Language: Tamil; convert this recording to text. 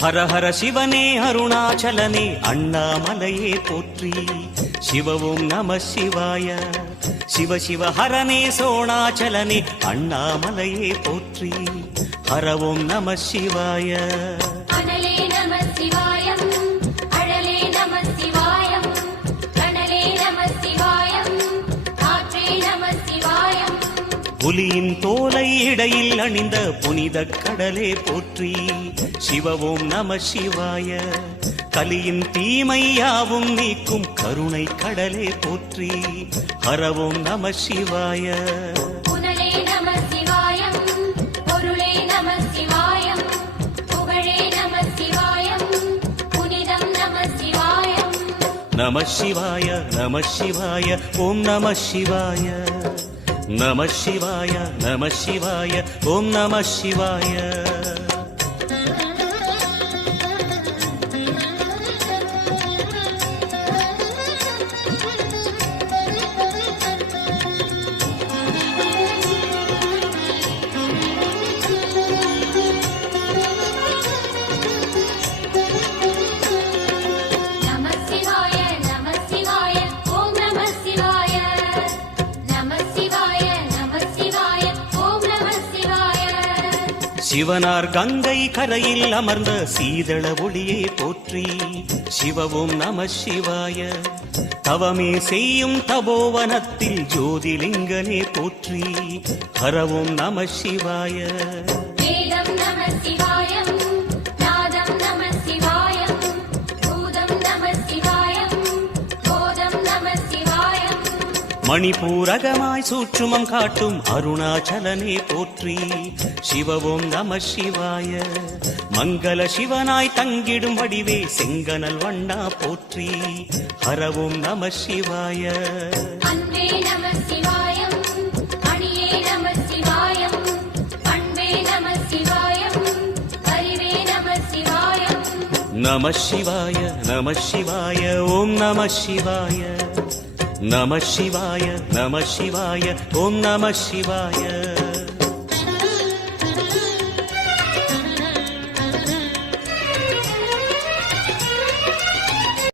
ஹர ஹர சிவனே அருணாச்சலனே அண்ணாமலையே போற்றி. சிவவும் நம சிவாய. சிவ சிவ ஹரனே சோணாச்சலனே அண்ணாமலையே போற்றி. ஹரவும் நம சிவாய. அனலே நம சிவாயம், அழலே நம சிவாயம், கனலே நம சிவாயம், காற்றே நம சிவாயம். புலியின் தோலை இடையில் அணிந்த புனித கடலே போற்றி. சிவவும் நம சிவாய. கலியின் தீமையாவும் நீக்கும் கருணை கடலே போற்றி. ஹரவும் நம சிவாய. புனலே நம சிவாயம், பொருளே நம சிவாயம், புகழே நம சிவாயம், புனிதம் நம சிவாயம். நம சிவாய நம சிவாய ஓம் நம சிவாய. நம சிவாய நம சிவாய ஓம் நம சிவாய. சிவனார் கங்கை கரையில் அமர்ந்த சீதள ஒளியே போற்றி. சிவவும் நம சிவாய. தவமே செய்யும் தபோவனத்தில் ஜோதிலிங்கனே போற்றி. ஹரவும் நம சிவாய. வேதம் நம சிவாயம், நாதம் நம சிவாயம், பூதம் நம சிவாயம், போதம் நம சிவாயம். மணிபூரகமாய் சூற்றுமம் காட்டும் அருணாச்சலனே போற்றி. சிவவும் நம சிவாய. மங்கள சிவனாய் தங்கிடும் வடிவே செங்கனல் வண்ணா போற்றி. ஹரவும் நம சிவாய. அன்பே நம சிவாயம், அணியே நம சிவாயம், பண்பே நம சிவாயம், அறிவே நம சிவாயம். நம சிவாய நம சிவாய ஓம் நம சிவாய. நம சிவாய நம சிவாய ஓம் நம சிவாய.